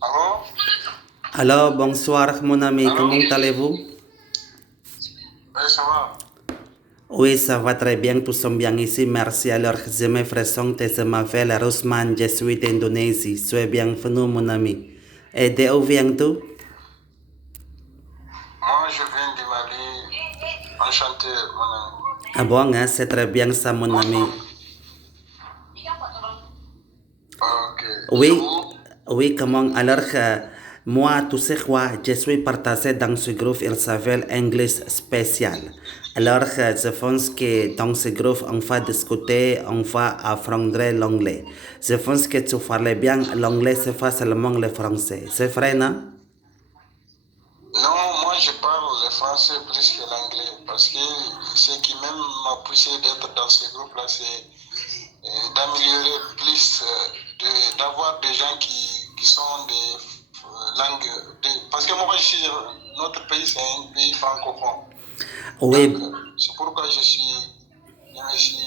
Allô? Alors, bonsoir mon ami, Allô? comment allez-vous? Oui, ça va. Oui, ça va très bien, tous sommes bien ici, merci. Alors, je me présente et je m'appelle Rosman, je suis d'Indonésie. Sois bienvenu mon ami. Et d'où viens-tu? Moi, je viens du Mali. Enchanté, mon ami. Ah bon, hein, c'est très bien ça mon ami. Ok. Et Oui, vous? oui, comment? Alors, moi, tu sais quoi, je suis partagé dans ce groupe, il s'appelle English Special. Alors, je pense que dans ce groupe, on va discuter, on va apprendre l'anglais. Je pense que tu parlais bien l'anglais, c'est pas seulement le français. C'est vrai, non? Non, moi, je parle le français plus que l'anglais. Parce que ce qui même m'a poussé d'être dans ce groupe-là, c'est d'améliorer plus, d'avoir des gens qui sont des langues. Parce que moi, notre pays, c'est un pays francophone. Donc, Oui, c'est pourquoi je me suis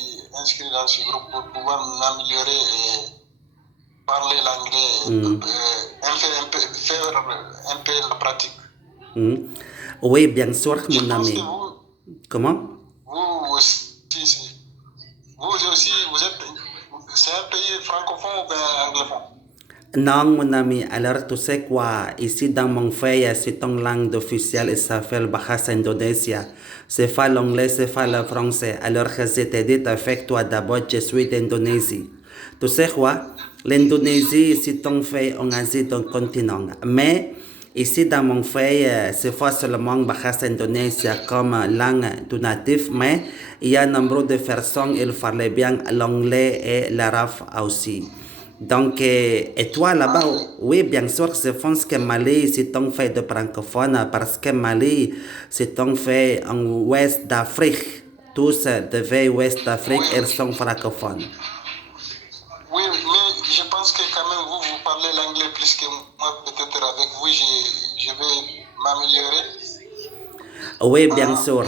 inscrit dans ce groupe pour pouvoir m'améliorer et parler l'anglais, hmm, faire un peu la pratique. hmm. Oui, bien sûr, Je mon pense que ami. Comment? vous aussi, vous êtes, c'est un pays francophone ou bien anglophone? Non, mon ami, alors tu sais quoi, ici dans mon pays, c'est une langue officielle, il s'appelle Bahasa Indonesia. C'est pas l'anglais, c'est pas le français. Alors que je t'ai dit avec toi d'abord, je suis d'Indonésie. Tu sais quoi, l'Indonésie, c'est un pays en Asie d'un continent. Mais ici dans mon pays, c'est pas seulement Bahasa Indonesia comme langue du natif, mais il y a nombre de personnes, ils parlaient bien l'anglais et l'arabe aussi. Donc, et toi là-bas, Ah, oui, bien sûr, je pense que Mali, c'est un fait de francophone parce que Mali, c'est un fait en ouest d'Afrique. Tous de pays ouest d'Afrique, oui, ils sont francophones. oui, mais je pense que quand même vous parlez l'anglais plus que moi. Peut-être avec vous, je vais m'améliorer. Oui, bien Ah, sûr.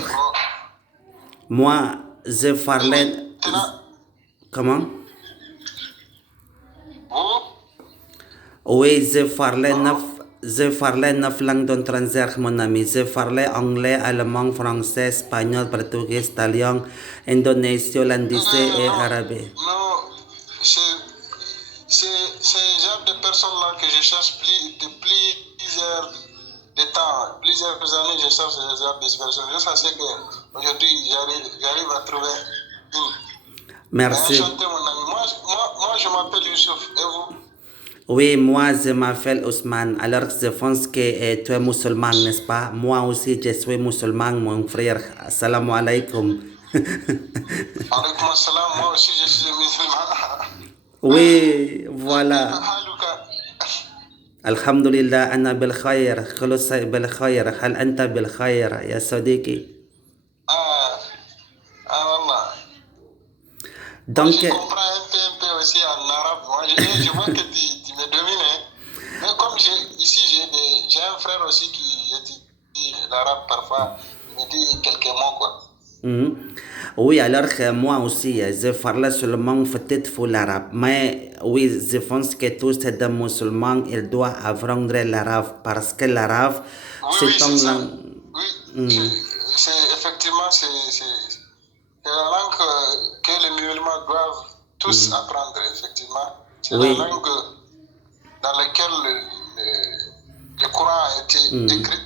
Moi, je oui, parlais... maintenant, Comment? vous, Oui, allô? je parlais neuf langues étrangères, mon ami. Je parlais anglais, allemand, français, espagnol, portugais, italien, indonésien, holandais et Non, arabe. non, c'est c'est le genre de personnes-là que je cherche plusieurs de temps, plusieurs années, je cherche ce genre de personnes. Je sais qu'aujourd'hui, j'arrive à trouver une. Mais Merci. enchanté, mon ami. Moi, je m'appelle Youssouf. Et vous? Oui, moi, je m'appelle Ousmane. Alors, je pense que tu es musulman, n'est-ce pas? Moi aussi, je suis musulman, mon frère. Assalamu alaikum. Alaykoum assalam. Moi aussi, je suis musulman. Oui, كيف voilà. حالك؟ الحمد لله أنا بالخير خلص بالخير هل أنت بالخير يا صديقي Ah, ah, wallah. Moi, donc je comprends un peu aussi en arabe. Moi, je vois que tu me domines, hein. Mais comme ici, j'ai un frère aussi qui étudie l'arabe parfois. Il me dit quelques mots, quoi. mhm. Oui alors moi aussi je parle seulement peut-être pour l'arabe mais oui je pense que tous les musulmans ils doivent apprendre l'arabe parce que l'arabe Oui, oui, c'est c'est une ça. langue. Oui, Mhm. effectivement, c'est la langue que les musulmans doivent tous Mhm. apprendre, effectivement. C'est la Oui. langue dans laquelle le Coran a été Mhm. écrit.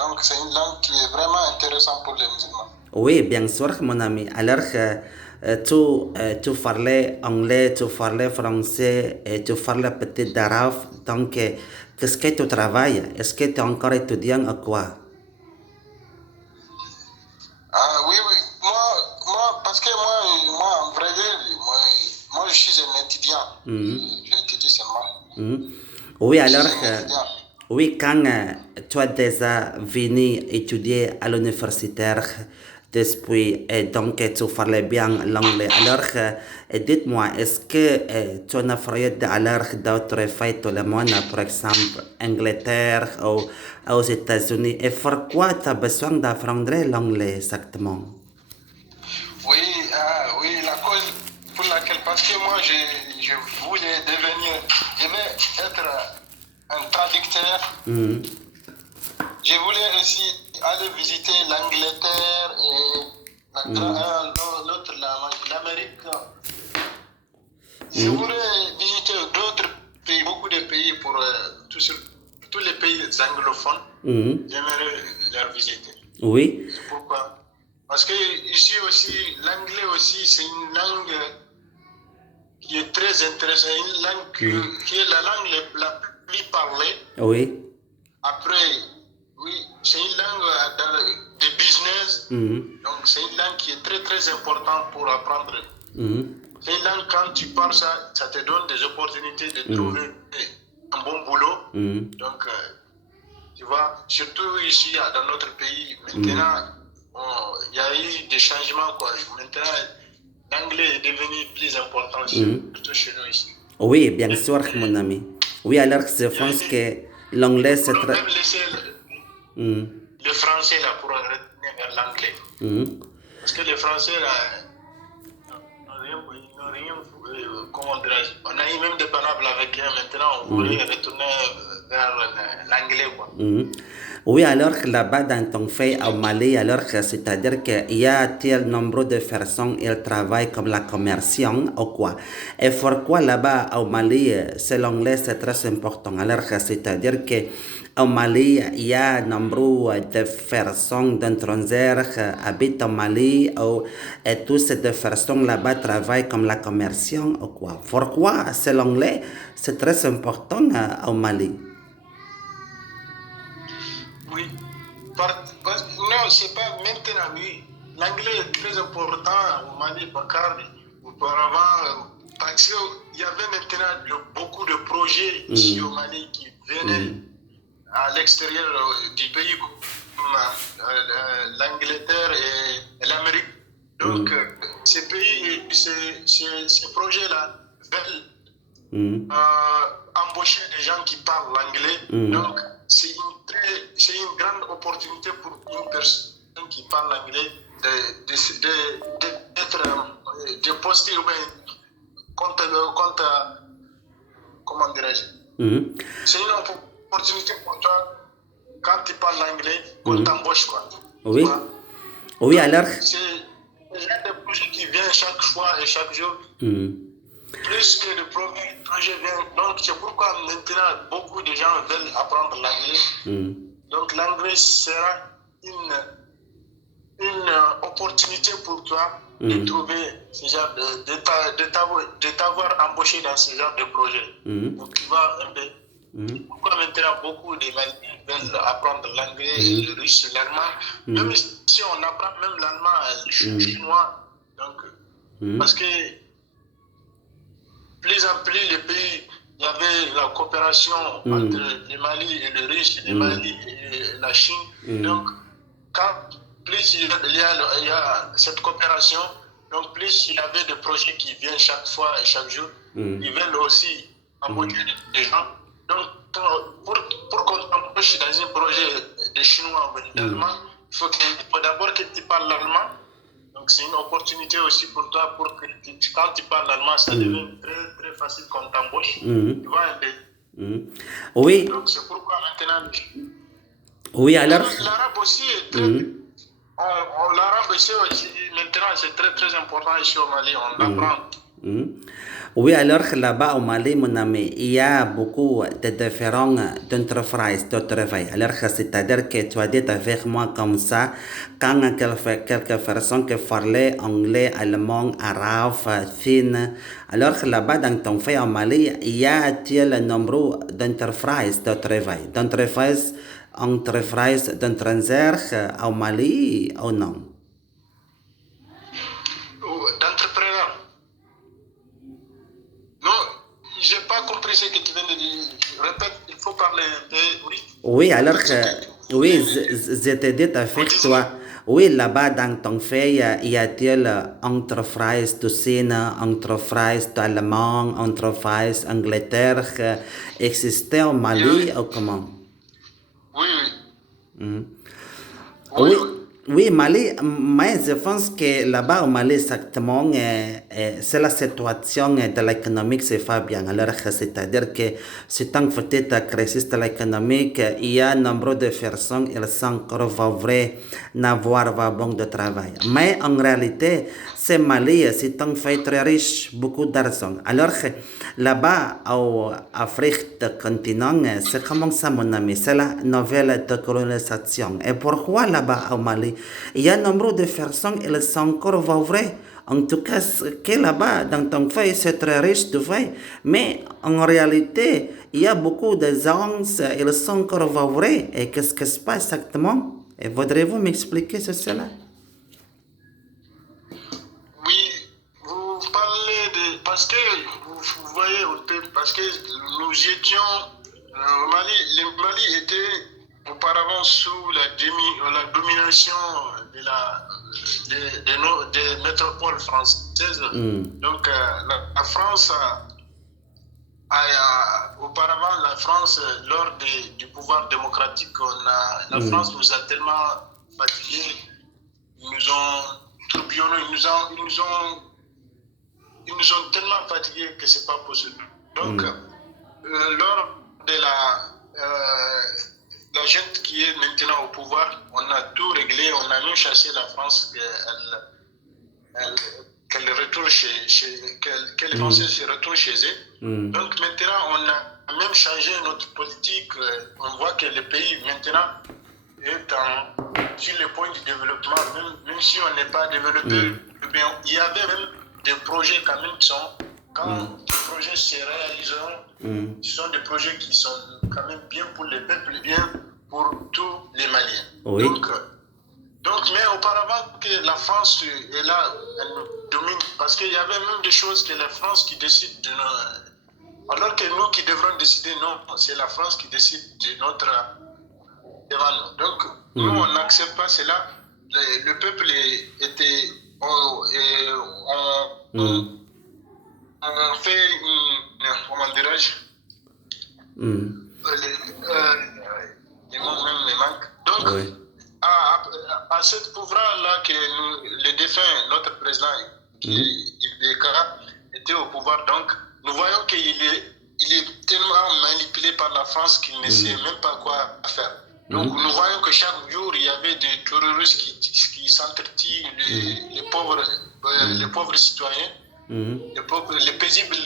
Donc, c'est une langue qui est vraiment intéressante pour les musulmans. Oui, bien sûr, mon ami. Alors, tu parlais anglais, tu parlais français et tu parlais peut-être d'arabe. Donc, qu'est-ce que tu travailles? Est-ce que tu es encore étudiant ou quoi? Ah oui, oui. Parce que en vrai, moi, je suis un étudiant. Mhm. J'étudie seulement. Mhm. Oui, Je alors, suis un étudiant. oui, quand tu as déjà venu étudier à l'universitaire depuis, et donc tu parlais bien l'anglais, alors dites-moi, est-ce que tu en as fait d'aller d'autres pays tout le monde, par exemple Angleterre ou aux États-Unis, et pourquoi tu as besoin d'apprendre l'anglais exactement? Oui, oui, la cause pour laquelle, parce que moi, je voulais devenir, je vais être un Angleterre. Mhm. Je voulais aussi aller visiter l'Angleterre et l'autre, l'Amérique. Je voulais visiter d'autres pays, beaucoup de pays pour tous les pays anglophones. Mhm. J'aimerais les visiter. Oui. C'est pourquoi. Parce que ici aussi, l'anglais aussi, c'est une langue qui est très intéressante, une langue qui est la langue la plus parlée. Oui. Après, oui, c'est une langue de business. Donc, c'est une langue qui est très, très importante pour apprendre. C'est une langue, quand tu parles ça, ça te donne des opportunités de trouver un bon boulot. Donc, tu vois, surtout ici, dans notre pays, maintenant, il y a eu des changements, quoi. Maintenant, l'anglais est devenu plus important, surtout chez nous ici. Oui, bien sûr, mon ami. Oui, alors je pense que l'anglais, c'est On peut très... même laisser le français là pour retenir vers l'anglais. Parce que les français là, n'ont rien, comment dirais-je, on a eu même des parables avec eux, maintenant on voudrait retourner vers l'anglais, quoi. Oui, alors là-bas dans ton fait au Mali, alors c'est-à-dire qu'il y a tel nombre de personnes, ils travaillent comme la commerciant ou quoi. Et pourquoi là-bas au Mali, c'est l'anglais, c'est très important. Alors c'est-à-dire que au Mali, il y a nombre de personnes d'étrangers qui habitent au Mali et toutes ces personnes là-bas travaillent comme la commerciant ou quoi. Pourquoi c'est l'anglais, c'est très important au Mali. Oui. Non, c'est pas maintenant, oui. L'anglais est très important au Mali, Bakar. Auparavant, parce qu'il y avait maintenant beaucoup de projets ici au Mali qui venaient à l'extérieur du pays, comme l'Angleterre et l'Amérique. Donc, ces pays, ces projets-là veulent embaucher des gens qui parlent l'anglais. Donc, c'est une grande opportunité pour une personne qui parle l'anglais de poster comment dirais-je. C'est une opportunité pour toi, quand tu parles l'anglais, qu'on t'embauche, quoi. Oui. Oui, alors. C'est le genre de projet qui vient chaque fois et chaque jour. Plus que le projet vient. Donc, c'est pourquoi maintenant, beaucoup de gens veulent apprendre l'anglais. Donc, l'anglais sera une opportunité pour toi de trouver ce genre de t'avoir embauché dans ce genre de projet. Donc, tu vas un peu. Pourquoi maintenant beaucoup de Maliens veulent apprendre l'anglais, le russe, l'allemand. Même si on apprend même l'allemand, le chinois. Donc, parce que plus en plus les pays, il y avait la coopération entre le Mali et le Russe, le Mali et la Chine. Donc, quand plus il y a cette coopération, donc plus il y avait des projets qui viennent chaque fois et chaque jour, ils veulent aussi embaucher des gens. Donc, pour qu'on t'embauche dans un projet de chinois ou d'allemand, il faut d'abord que tu parles l'allemand. Donc, c'est une opportunité aussi pour toi, pour que quand tu parles allemand, ça devient très, très facile qu'on t'embauche. Tu vois un peu. Oui. Donc, c'est pourquoi maintenant. Oui, alors. L'arabe aussi est très. L'arabe aussi, maintenant, c'est très, très important ici au Mali. On l'apprend. Oui, alors là-bas au Mali, mon ami, il y a beaucoup de différentes entreprises de travail. Alors, c'est-à-dire que tu as dit avec moi comme ça, quand quelques personnes qui parlaient anglais, allemand, arabe, fin, alors là-bas dans ton pays au Mali, il y a-t-il un nombre d'entreprises de travail, d'entreprises d'étrangers au Mali ou non? D'entrepreneurs. Non, je n'ai pas compris ce que tu viens de dire. Répète, il faut parler un peu, oui. Oui, alors oui, je te dis avec toi. Oui, là-bas dans ton pays, y a-t-il entreprise de Chine, entreprise d'Allemagne, entreprise Angleterre existait au Mali ou comment? Oui, oui. Oui, oui, Mali, mais je pense que là-bas au Mali, exactement, c'est la situation de l'économie, c'est pas bien. Alors, c'est-à-dire que c'est une petite crise de l'économie, il y a un nombre de personnes, ils sont encore vrai n'avoir pas bon de travail. Mais en réalité, c'est Mali, c'est un pays très riche, beaucoup d'argent. Alors, là-bas, en Afrique, du continent, c'est comment ça, mon ami? C'est la nouvelle colonisation. Et pourquoi là-bas, au Mali, il y a un nombre de personnes, ils sont encore vrai. En tout cas, que là-bas, dans ton pays, c'est très riche de fait. Mais en réalité, il y a beaucoup de gens, ils sont encore vrais. Et qu'est-ce qui se passe exactement? Et voudrez-vous m'expliquer sur cela? Oui, vous parlez de... Parce que vous voyez, parce que nous étions au Mali, le Mali était auparavant sous la domination des métropoles françaises. Donc la France auparavant, la France, lors du pouvoir démocratique, la France nous a tellement fatigués, ils nous ont tourbillonnés, ils nous ont tellement fatigués que c'est pas possible. Donc, lors de la gente qui est maintenant au pouvoir, on a tout réglé, on a même chassé la France qu'elle retourne que les Français se retournent chez eux. Donc maintenant, on a même changé notre politique. On voit que le pays maintenant est sur le point du développement. Même si on n'est pas développé, il y avait même des projets quand même qui sont, quand les projets se réaliseront, ce sont des projets qui sont quand même bien pour le peuple, bien pour tous les Maliens. Oui. Donc, mais auparavant que la France est là, elle nous domine, parce qu'il y avait même des choses que la France qui décide de nous, alors que nous qui devrons décider, non, c'est la France qui décide de notre devant nous. Donc, nous, on n'accepte pas cela. Le peuple était, on fait comment dirais-je, les mots même me manquent. Donc, Oui. à cette pouvoir-là que le défunt, notre président Ibeka, était au pouvoir, donc nous voyons qu'il est tellement manipulé par la France qu'il ne sait même pas quoi faire. Donc nous voyons que chaque jour il y avait des terroristes qui s'entretuent les pauvres citoyens, les paisibles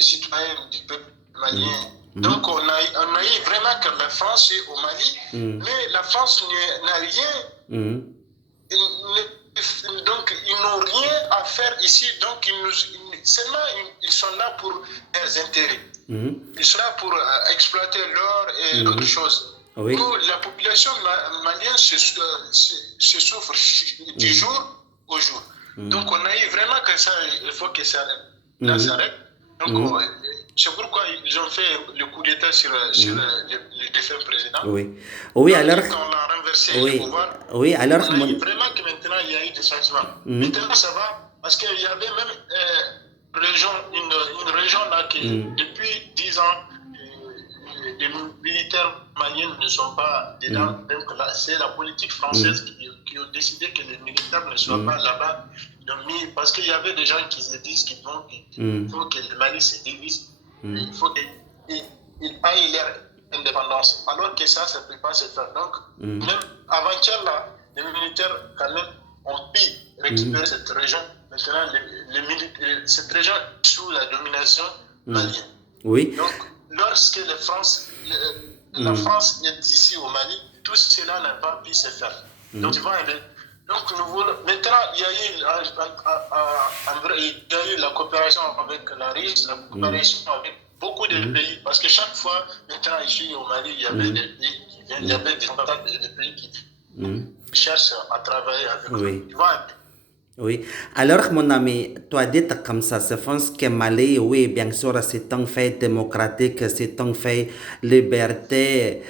citoyens du peuple malien. Donc on a eu vraiment que la France est au Mali, mais la France n'a rien. Donc ils n'ont rien à faire ici. Donc seulement ils sont là pour leurs intérêts. Ils sont là pour exploiter l'or et d'autres choses. Oui. Nous, la population malienne se souffre du jour au jour. Donc on a eu vraiment que ça, il faut que ça s'arrête. Donc c'est pourquoi ils ont fait le coup d'État sur le défunt président. Oui. Oui, alors. Quand on l'a renversé le pouvoir, oui, alors. On a eu vraiment que maintenant il y a eu des changements. Maintenant ça va, parce qu'il y avait même une région là qui, depuis 10 ans, les militaires maliens ne sont pas dedans. Donc là, c'est la politique française qui a décidé que les militaires ne soient pas là-bas. Parce qu'il y avait des gens qui se disent qu'il faut que le Mali se divise. Il faut qu'ils aillent leur indépendance. Alors que ça ne peut pas se faire. Donc, même avant-hier, là, les militaires, quand même, ont pu récupérer cette région. Maintenant, cette région est sous la domination malienne. Oui. Donc, lorsque la France est ici au Mali, tout cela n'a pas pu se faire. Donc, tu vois, maintenant, il y a eu la coopération avec la Russie, la coopération avec beaucoup de pays, parce que chaque fois, maintenant, ici au Mali, il y avait des pays qui viennent, il y avait des pays qui cherchent à travailler avec nous. Tu vois. Oui. Alors, mon ami, toi dis comme ça, je pense que Mali, oui, bien sûr, c'est un fait démocratique, c'est un fait liberté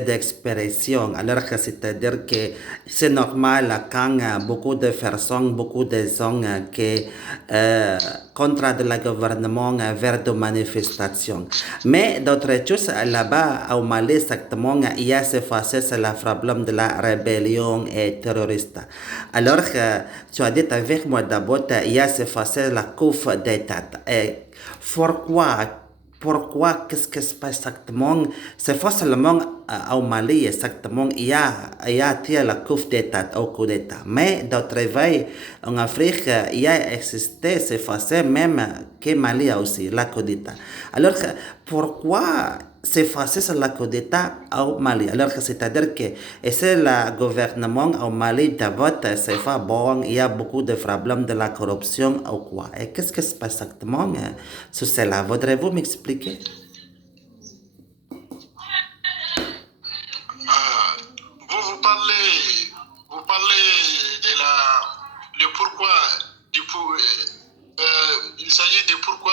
d'expression. Alors, c'est-à-dire que c'est normal quand beaucoup de personnes, beaucoup de gens qui contre le gouvernement vers des manifestations. Mais d'autres choses, là-bas, au Mali, exactement, il y a ce c'est le problème de la rébellion et terroriste. Alors, tu as dit avec moi d'abord, il y a ce la coup d'État. Et pourquoi, qu'est-ce qui se passe exactement? C'est pas seulement au Mali, exactement, il y a la coup d'État, au coup d'État. Mais d'autres pays, en Afrique, il y a existé, c'est facile, même que Mali aussi, la coup d'État. Alors, pourquoi c'est facile sur la coup d'État au Mali? Alors, c'est-à-dire que c'est le gouvernement au Mali d'abord, c'est pas bon, il y a beaucoup de problèmes de la corruption ou quoi. Et qu'est-ce qui se passe exactement sur cela? Voudrez-vous m'expliquer? Vous parlez de le pourquoi il s'agit de pourquoi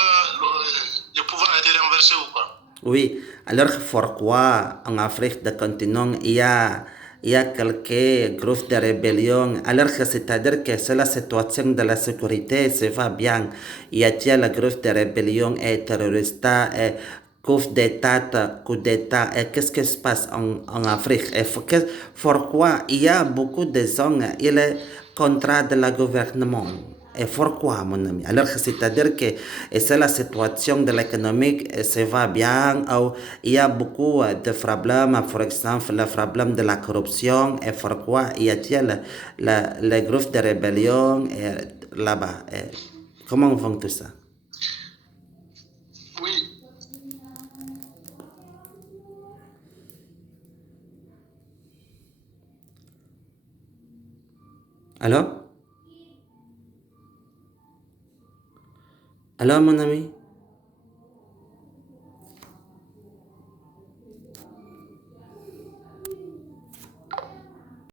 le pouvoir a été renversé ou pas? Oui, alors pourquoi en Afrique du continent il y a quelques groupes de rébellion, alors que c'est-à-dire que c'est la situation de la sécurité, ça va bien. Il y a le groupe de rébellion et terroriste et coup d'État, et qu'est-ce qui se passe en Afrique? Et pourquoi il y a beaucoup de gens, il est contre de la gouvernement? Et pourquoi, mon ami? Alors, c'est-à-dire que c'est la situation de l'économie, ça va bien, ou il y a beaucoup de problèmes, par exemple, le problème de la corruption, et pourquoi y a-t-il le groupe de rébellion là-bas? Comment on fait tout ça? Oui, Alors? Alors, mon ami?